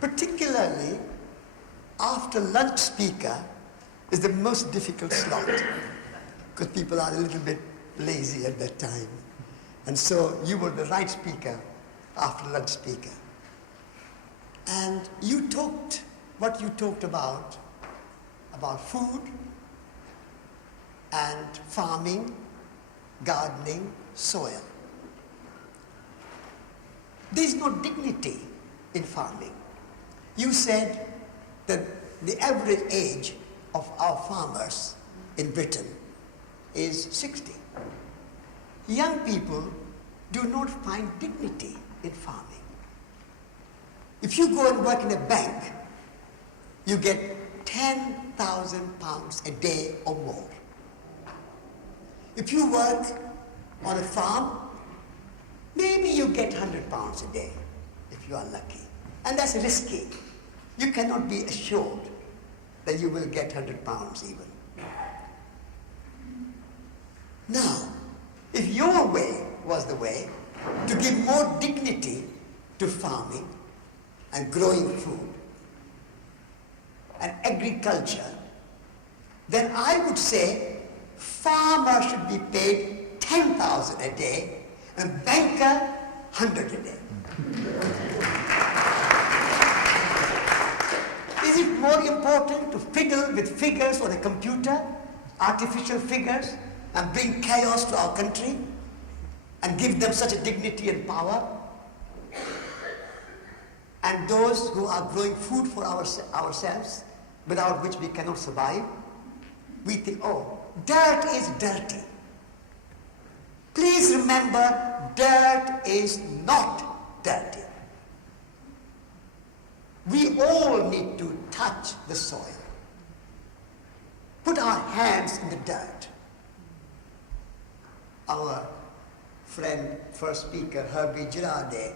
particularly after lunch speaker is the most difficult slot because people are a little bit lazy at that time. And so you were the right speaker after lunch speaker. And you talked what you talked about food and farming, gardening, soil. There's no dignity in farming. You said that the average age of our farmers in Britain is 60. Young people do not find dignity in farming. If you go and work in a bank, you get £10,000 a day or more. If you work on a farm, maybe you get £100 a day, if you are lucky. And that's risky. You cannot be assured that you will get £100 even. Now, if your way was the way to give more dignity to farming and growing food and agriculture, then I would say farmer should be paid 10,000 a day and banker 100 a day. Is it more important to fiddle with figures on a computer, artificial figures, and bring chaos to our country and give them such a dignity and power? And those who are growing food for ourselves, without which we cannot survive, we think, oh, dirt is dirty. Please remember, dirt is not dirty. We all need to touch the soil. Put our hands in the dirt. Our friend, first speaker, Herbie Girardet,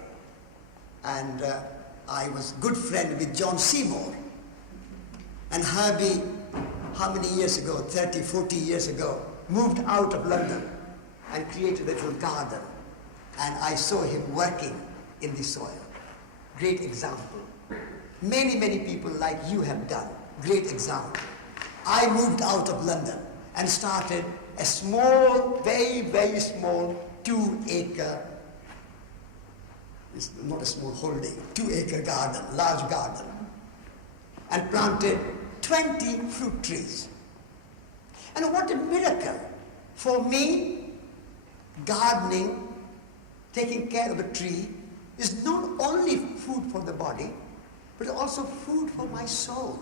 and I was good friend with John Seymour. And Herbie, how many years ago, 30, 40 years ago, moved out of London and created a little garden. And I saw him working in the soil. Great example. Many, many people like you have done. Great example. I moved out of London and started a small, very, very small 2-acre, it's not a small holding, 2-acre garden, large garden, and planted 20 fruit trees. And what a miracle. For me, gardening, taking care of a tree, is not only food for the body, but also food for my soul,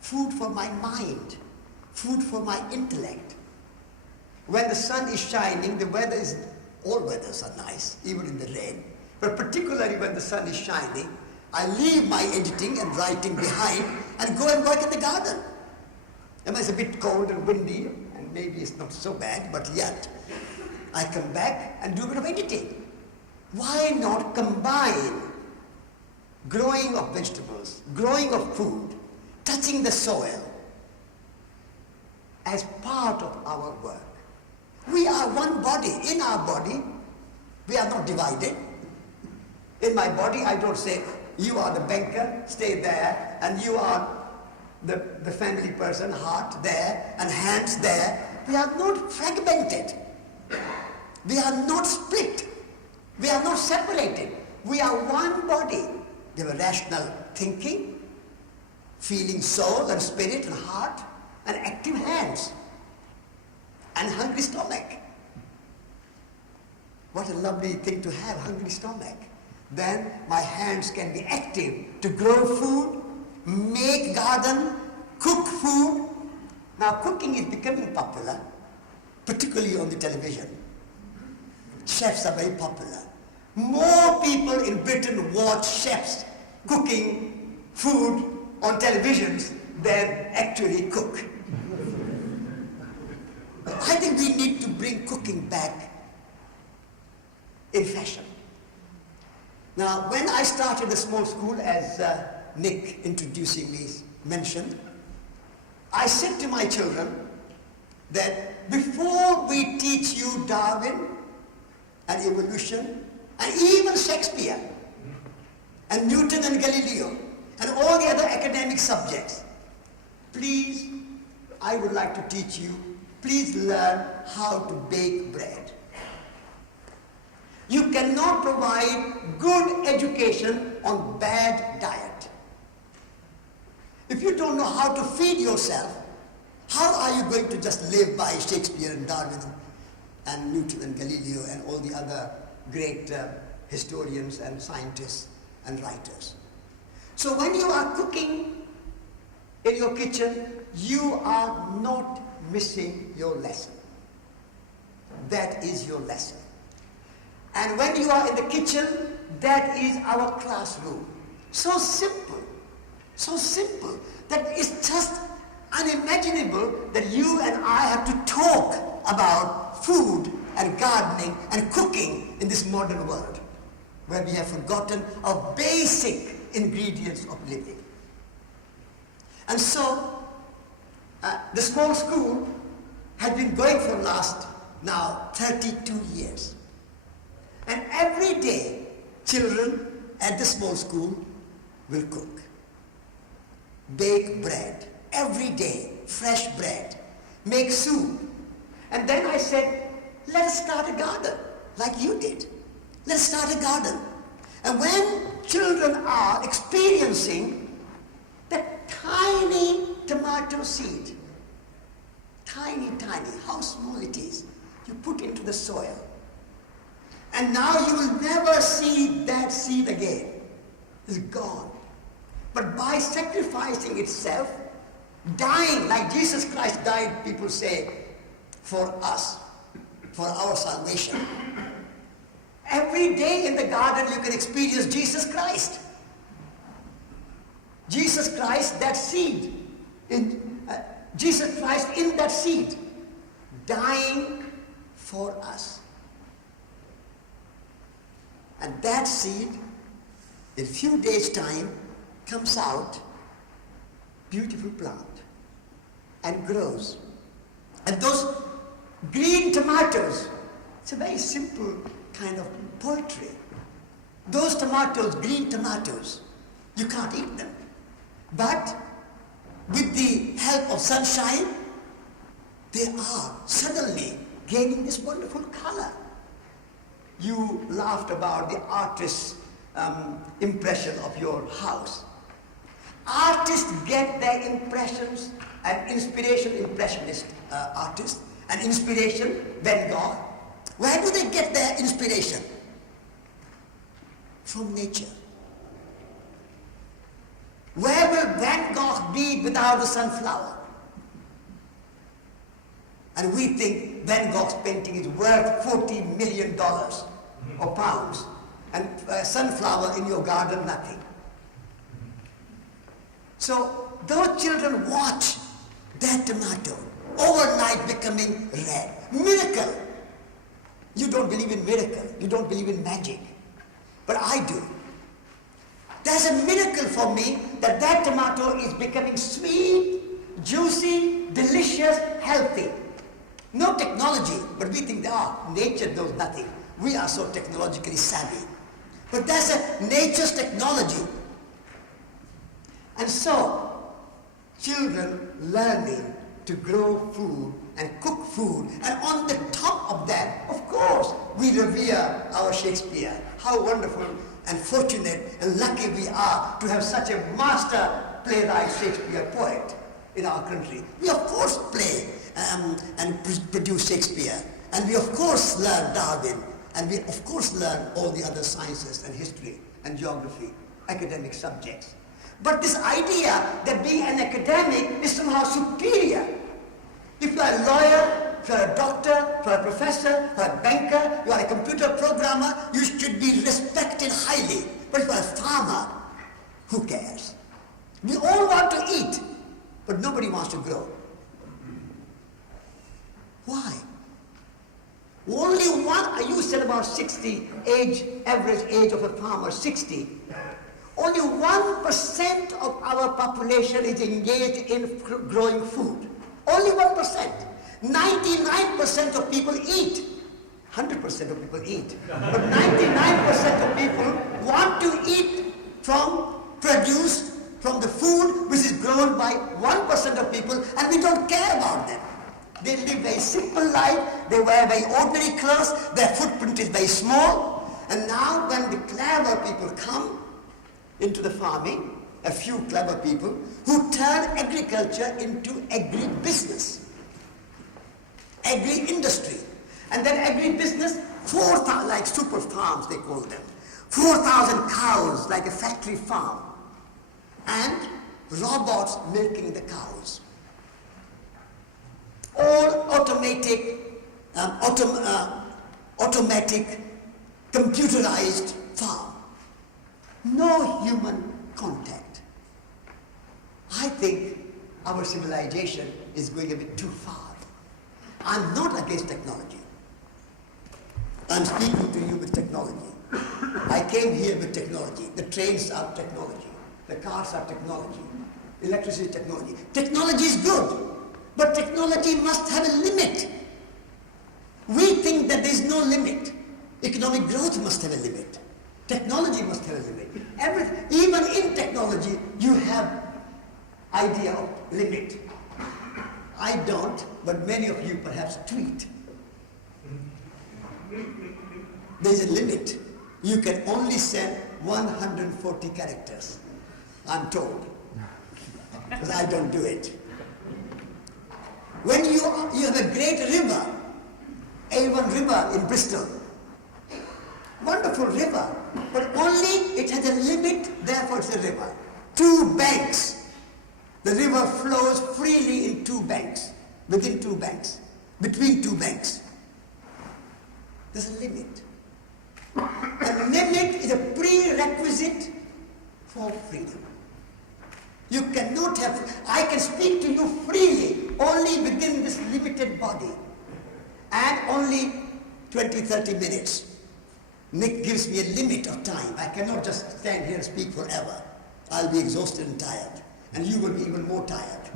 food for my mind, food for my intellect. When the sun is shining, the weather is, all weathers are nice, even in the rain, but particularly when the sun is shining, I leave my editing and writing behind and go and work in the garden. And it's a bit cold and windy, and maybe it's not so bad, but yet I come back and do a bit of editing. Why not combine growing of vegetables, growing of food, touching the soil as part of our work? We are one body. In our body, we are not divided. In my body, I don't say, you are the banker, stay there, and you are the family person, heart there, and hands there. We are not fragmented. We are not split. We are not separated. We are one body. We have a rational thinking, feeling soul and spirit and heart, and active hands, and hungry stomach. What a lovely thing to have, hungry stomach. Then my hands can be active to grow food, make garden, cook food. Now cooking is becoming popular, particularly on the television. Chefs are very popular. More people in Britain watch chefs cooking food on televisions than actually cook. I think we need to bring cooking back in fashion. Now, when I started the small school, as Nick introducing me mentioned, I said to my children that before we teach you Darwin and evolution and even Shakespeare, and Newton and Galileo, and all the other academic subjects. Please, I would like to teach you, please learn how to bake bread. You cannot provide good education on bad diet. If you don't know how to feed yourself, how are you going to just live by Shakespeare and Darwin and Newton and Galileo and all the other great historians and scientists and writers? So when you are cooking in your kitchen, you are not missing your lesson. That is your lesson. And when you are in the kitchen, that is our classroom. So simple that it's just unimaginable that you and I have to talk about food and gardening and cooking in this modern world, where we have forgotten our basic ingredients of living. And so, the small school had been going for last now 32 years. And every day, children at the small school will cook. Bake bread, every day, fresh bread, make soup. And then I said, let's start a garden, like you did. Let's start a garden. And when children are experiencing that tiny tomato seed, tiny, how small it is, you put into the soil. And now you will never see that seed again. It's gone. But by sacrificing itself, dying like Jesus Christ died, people say, for us, for our salvation. Every day in the garden you can experience Jesus Christ. Jesus Christ, that seed. Jesus Christ in that seed, dying for us. And that seed, in a few days' time, comes out, beautiful plant, and grows. And those green tomatoes, it's a very simple kind of poetry. Those tomatoes, green tomatoes, you can't eat them. But with the help of sunshine, they are suddenly gaining this wonderful color. You laughed about the artist's impression of your house. Artists get their impressions and inspiration, impressionist artists, and inspiration, Van Gogh. Where do they get their inspiration? From nature. Where will Van Gogh be without the sunflower? And we think Van Gogh's painting is worth $40 million or pounds, and sunflower in your garden, nothing. So those children watch that tomato overnight becoming red. Miracle. You don't believe in miracle. You don't believe in magic. But I do. There's a miracle for me that that tomato is becoming sweet, juicy, delicious, healthy. No technology, but we think, nature knows nothing. We are so technologically savvy. But there's a nature's technology. And so, children learning to grow food and cook food. And on the top of that, of course, we revere our Shakespeare. How wonderful and fortunate and lucky we are to have such a master playwright, Shakespeare poet in our country. We of course play and produce Shakespeare. And we of course learn Darwin. And we of course learn all the other sciences and history and geography, academic subjects. But this idea that being an academic is somehow superior. If you are a lawyer, if you are a doctor, if you are a professor, if you are a banker, you are a computer programmer, you should be respected highly. But if you are a farmer, who cares? We all want to eat, but nobody wants to grow. Why? Only one, you said about 60 average age of a farmer, 60. Only 1% of our population is engaged in growing food. Only 1%. 99% of people eat. 100% of people eat. But 99% of people want to eat produced from the food which is grown by 1% of people, and we don't care about them. They live very simple life, they wear very ordinary clothes, their footprint is very small, and now when the clever people come into the farming, a few clever people who turn agriculture into agri-business, agri-industry, and then agri-business, 4,000, like super farms they call them, 4,000 cows like a factory farm, and robots milking the cows. All automatic, computerized farm. No human contact. I think our civilization is going a bit too far. I'm not against technology. I'm speaking to you with technology. I came here with technology. The trains are technology. The cars are technology. Electricity is technology. Technology is good, but technology must have a limit. We think that there is no limit. Economic growth must have a limit. Technology must have a limit. Even in technology, you have idea of limit. I don't, but many of you perhaps tweet. There's a limit. You can only send 140 characters, I'm told, because I don't do it. When you have a great river, Avon River in Bristol, wonderful river, but only it has a limit, therefore it's a river. 2 banks. The river flows freely in 2 banks, within 2 banks, between 2 banks. There's a limit. A limit is a prerequisite for freedom. You cannot have, I can speak to you freely only within this limited body and only 20-30 minutes. Nick gives me a limit of time. I cannot just stand here and speak forever. I'll be exhausted and tired, and you will be even more tired.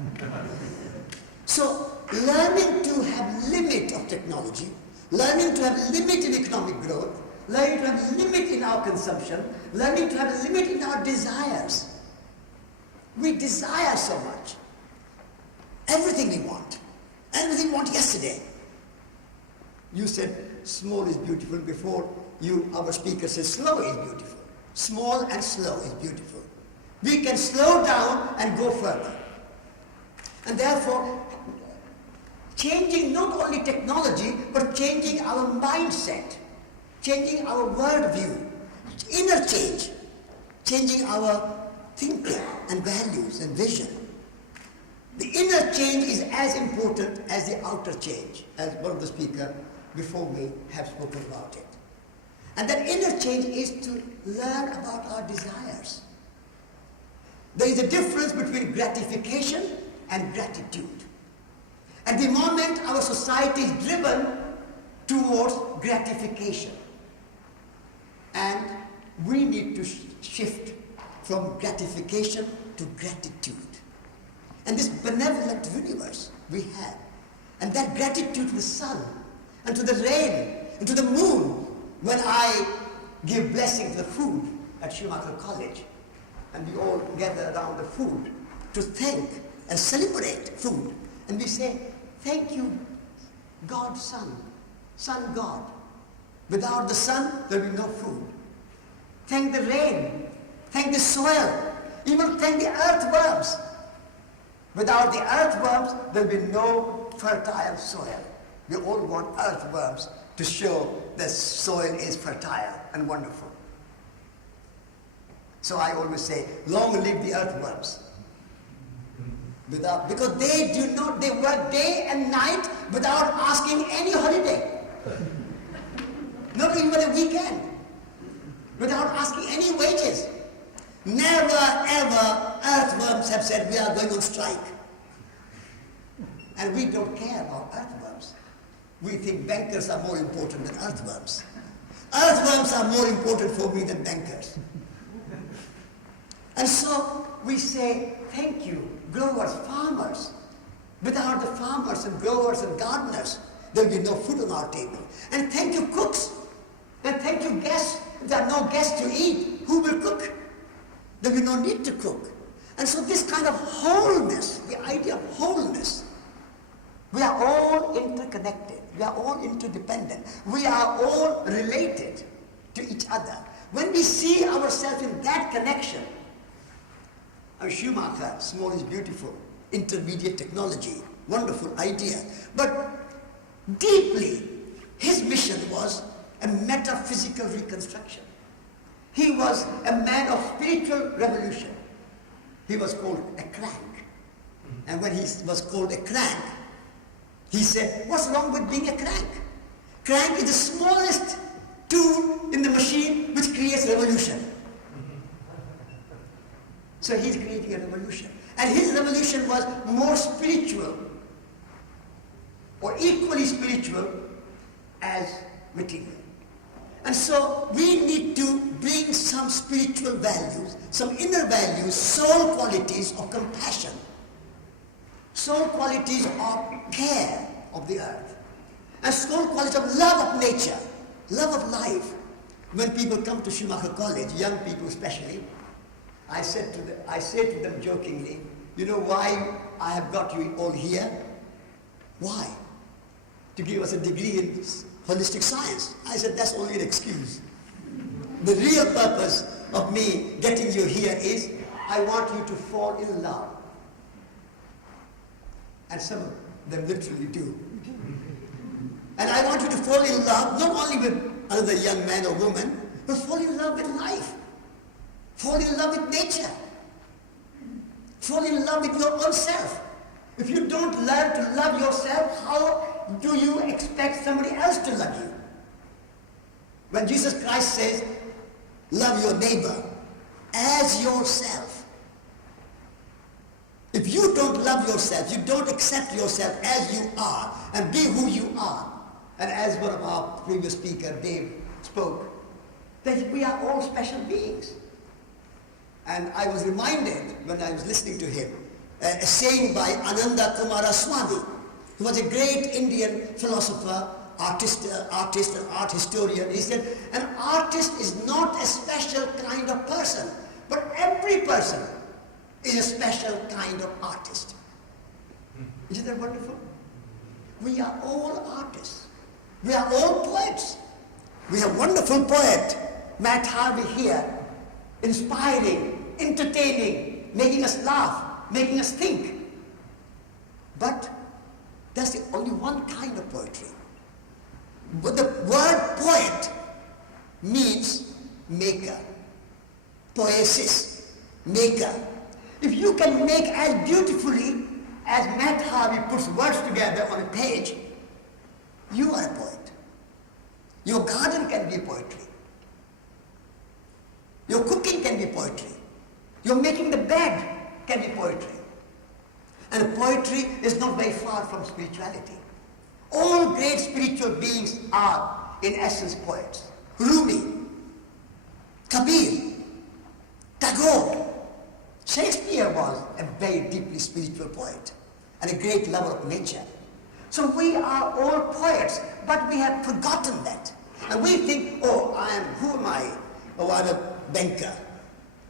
So learning to have limit of technology, learning to have limit in economic growth, learning to have limit in our consumption, learning to have a limit in our desires. We desire so much. Everything we want. Everything we want yesterday. You said small is beautiful before our speaker said slow is beautiful. Small and slow is beautiful. We can slow down and go further. And therefore, changing not only technology, but changing our mindset, changing our worldview, inner change, changing our thinking and values and vision. The inner change is as important as the outer change, as one of the speakers before me have spoken about it. And that inner change is to learn about our desires. There is a difference between gratification and gratitude. At the moment, our society is driven towards gratification. And we need to shift from gratification to gratitude. And this benevolent universe we have, and that gratitude to the sun, and to the rain, and to the moon, when I give blessing to the food at Schumacher College, and we all gather around the food to thank and celebrate food, and we say, thank you, God, Sun, Sun God. Without the sun, there will be no food. Thank the rain, thank the soil, even thank the earthworms. Without the earthworms, there will be no fertile soil. We all want earthworms to show that soil is fertile and wonderful. So I always say, long live the earthworms. Because they work day and night without asking any holiday. Not even a weekend. Without asking any wages. Never ever earthworms have said we are going on strike. And we don't care about earthworms. We think bankers are more important than earthworms. Earthworms are more important for me than bankers. And so we say, thank you, growers, farmers. Without the farmers and growers and gardeners, there will be no food on our table. And thank you, cooks. And thank you, guests. If there are no guests to eat, who will cook? There will be no need to cook. And so this kind of wholeness, the idea of wholeness, we are all interconnected. We are all interdependent. We are all related to each other. When we see ourselves in that connection, Schumacher, small is beautiful, intermediate technology, wonderful idea. But deeply, his mission was a metaphysical reconstruction. He was a man of spiritual revolution. He was called a crank. And when he was called a crank, he said, what's wrong with being a crank? Crank is the smallest tool in the machine which creates revolution. So he's creating a revolution. And his revolution was more spiritual, or equally spiritual, as material. And so we need to bring some spiritual values, some inner values, soul qualities of compassion, soul qualities of care of the earth, and soul qualities of love of nature, love of life. When people come to Schumacher College, young people especially, I say to them jokingly, you know why I have got you all here? Why? To give us a degree in holistic science. I said, that's only an excuse. The real purpose of me getting you here is, I want you to fall in love. And some of them literally do. And I want you to fall in love, not only with another young man or woman, but fall in love with life. Fall in love with nature. Fall in love with your own self. If you don't learn to love yourself, how do you expect somebody else to love you? When Jesus Christ says, love your neighbor as yourself. If you don't love yourself, you don't accept yourself as you are and be who you are, and as one of our previous speaker, Dave, spoke, that we are all special beings. And I was reminded when I was listening to him, a saying by Ananda Kumaraswamy, who was a great Indian philosopher, artist and art historian. He said, an artist is not a special kind of person, but every person is a special kind of artist. Isn't that wonderful? We are all artists. We are all poets. We have a wonderful poet, Matt Harvey here, inspiring, entertaining, making us laugh, making us think. But that's the only one kind of poetry. But the word poet means maker. Poesis, maker. If you can make as beautifully as Matt Harvey puts words together on a page, you are a poet. Your garden can be poetry. Your cooking can be poetry. Your making the bed can be poetry. And poetry is not very far from spirituality. All great spiritual beings are, in essence, poets. Rumi, Kabir, Tagore. Shakespeare was a very deeply spiritual poet and a great lover of nature. So we are all poets, but we have forgotten that. And we think, who am I? Oh, I'm a banker.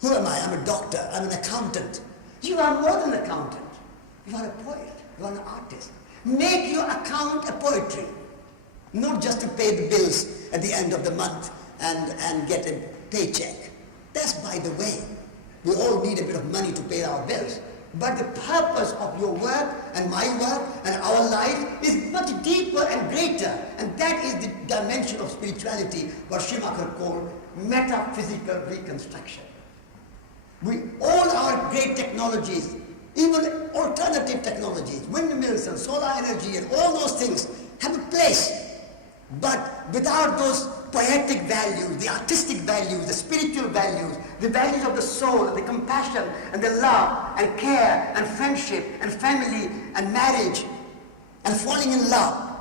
Who am I? I'm a doctor. I'm an accountant. You are more than an accountant. You are a poet. You are an artist. Make your account a poetry. Not just to pay the bills at the end of the month and get a paycheck. That's by the way. We all need a bit of money to pay our bills. But the purpose of your work and my work and our life is much deeper and greater. And that is the dimension of spirituality, what Schumacher called metaphysical reconstruction. All our great technologies, even alternative technologies, windmills and solar energy and all those things have a place. But without those poetic values, the artistic values, the spiritual values, the values of the soul, the compassion and the love and care and friendship and family and marriage and falling in love,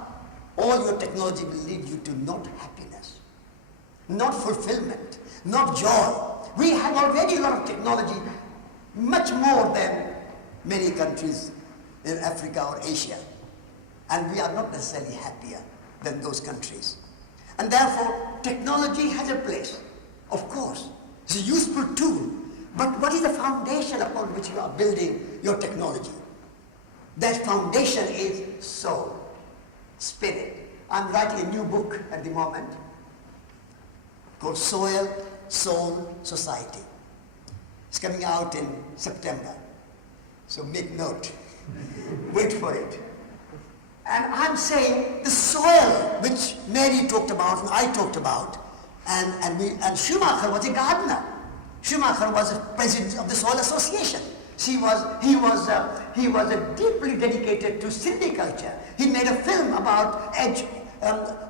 all your technology will lead you to not happiness, not fulfillment, not joy. We have already a lot of technology, much more than many countries in Africa or Asia. And we are not necessarily happier than those countries. And therefore, technology has a place, of course. It's a useful tool, But what is the foundation upon which you are building your technology? That foundation is soul, spirit. I'm writing a new book at the moment called Soil, Soul, Society. It's coming out in September. So make note. Wait for it. And I'm saying the soil which Mary talked about and I talked about, and Schumacher was a gardener. Schumacher was a president of the Soil Association. He was deeply dedicated to silviculture. He made a film about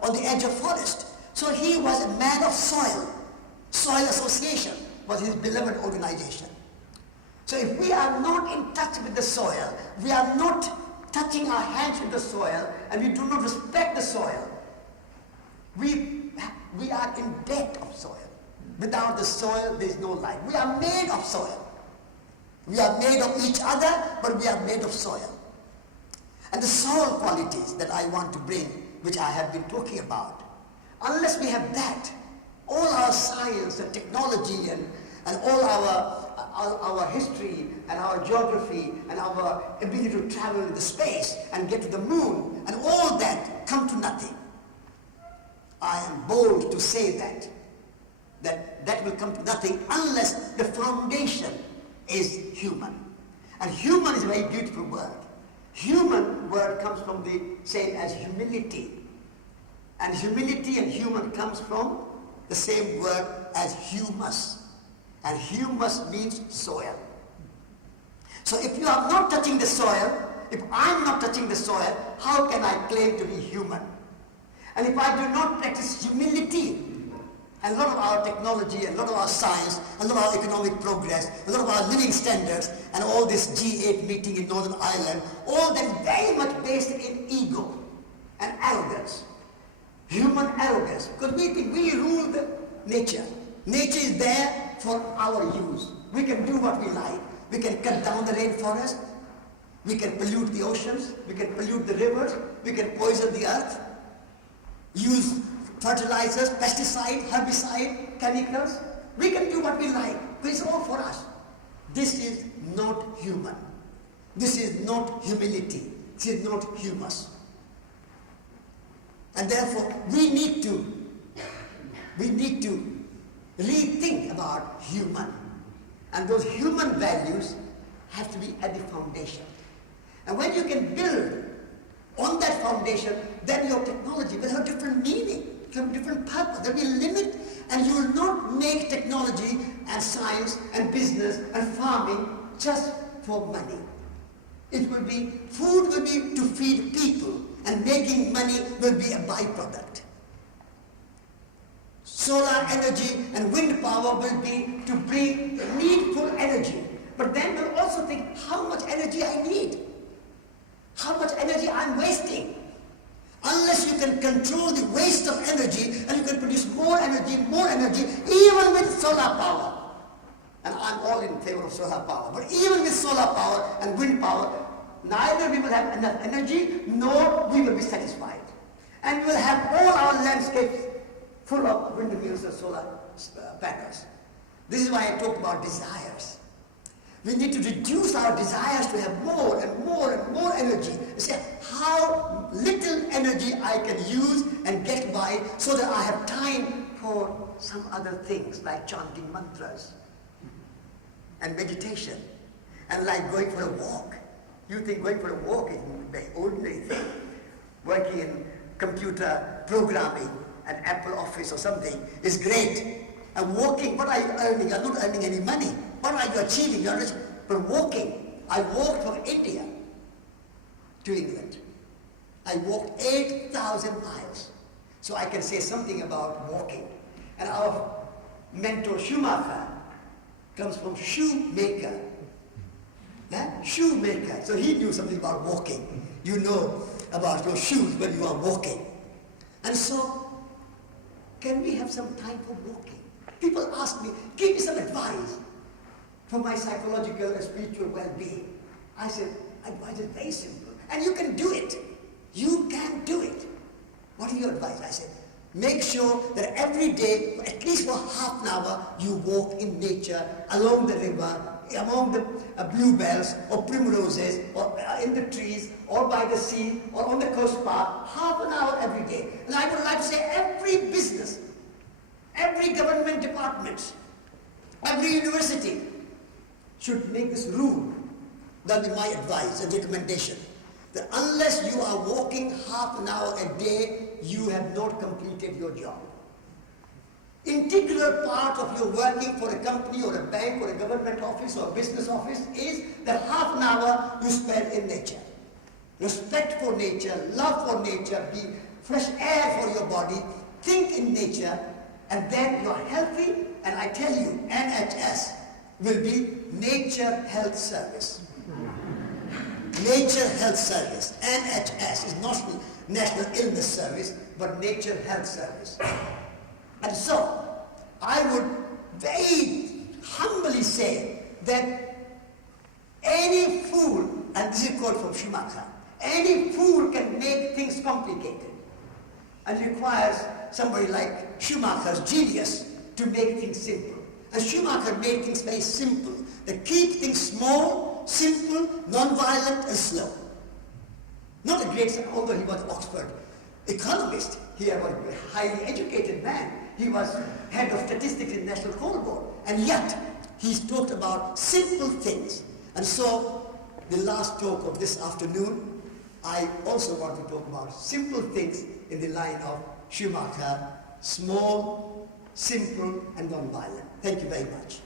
on the edge of forest. So he was a man of soil. Soil Association was his beloved organization. So if we are not in touch with the soil, we are not touching our hands with the soil, and we do not respect the soil, we are in debt of soil. Without the soil, there is no life. We are made of soil. We are made of each other, but we are made of soil. And the soil qualities that I want to bring, which I have been talking about, unless we have that, all our science and technology and all our history and our geography and our ability to travel in the space and get to the moon and all that come to nothing. I am bold to say that will come to nothing unless the foundation is human. And human is a very beautiful word. Human word comes from the same as humility. And humility and human comes from the same word as humus. And humus means soil. So if you are not touching the soil, if I'm not touching the soil, how can I claim to be human? And if I do not practice humility, and a lot of our technology, and a lot of our science, and a lot of our economic progress, a lot of our living standards, and all this G8 meeting in Northern Ireland, all that very much based in ego and arrogance. Human arrogance. Because we think we rule the nature. Nature is there for our use. We can do what we like. We can cut down the rainforest. We can pollute the oceans. We can pollute the rivers. We can poison the earth. Use fertilizers, pesticide, herbicide, chemicals. We can do what we like. It's all for us. This is not human. This is not humility. This is not humus. And therefore, we need to rethink about human. And those human values have to be at the foundation. And when you can build on that foundation, then your technology will have different meaning, have different purpose. There will be a limit, and you will not make technology and science and business and farming just for money. It will be, food will be to feed people, and making money will be a byproduct. Solar energy and wind power will be to bring needful energy. But then we'll also think how much energy I need. How much energy I'm wasting. Unless you can control the waste of energy and you can produce more energy, even with solar power. And I'm all in favor of solar power. But even with solar power and wind power, neither we will have enough energy, nor we will be satisfied. And we will have all our landscapes full of windmills and solar panels. This is why I talk about desires. We need to reduce our desires to have more and more and more energy. You say, how little energy I can use and get by so that I have time for some other things like chanting mantras and meditation and like going for a walk. You think going for a walk is a very ordinary thing. Working in computer programming, an Apple office or something is great. And walking, what are you earning? You're not earning any money. What are you achieving? You're rich. But walking, I walked from India to England. I walked 8,000 miles. So I can say something about walking. And our mentor Schumacher comes from shoemaker. Yeah? Shoemaker. So he knew something about walking. You know about your shoes when you are walking. And so, can we have some time for walking? People ask me, give me some advice for my psychological and spiritual well-being. I said, advice is very simple. And you can do it. You can do it. What is your advice? I said, Make sure that every day, at least for half an hour, you walk in nature, along the river, among the bluebells or primroses, or in the trees, or by the sea, or on the coast path, half an hour every day. And I would like to say every business, every government department, every university should make this rule. That will be my advice and recommendation. That unless you are walking half an hour a day, you have not completed your job. Integral part of your working for a company or a bank or a government office or a business office is that half an hour you spend in nature. Respect for nature, love for nature, be fresh air for your body, think in nature, and then you are healthy. And I tell you, NHS will be Nature Health Service. Nature Health Service. NHS is not National Illness Service, but Nature Health Service. And so, I would very humbly say that any fool, and this is a quote from Schumacher, any fool can make things complicated. And it requires somebody like Schumacher's genius to make things simple. And Schumacher made things very simple. They keep things small, simple, non-violent, and slow. Not a great, although he was an Oxford economist, he was a highly educated man. He was head of statistics in National Coal Board. And yet, he's talked about simple things. And so, the last talk of this afternoon, I also want to talk about simple things in the line of Schumacher, small, simple, and non-violent. Thank you very much.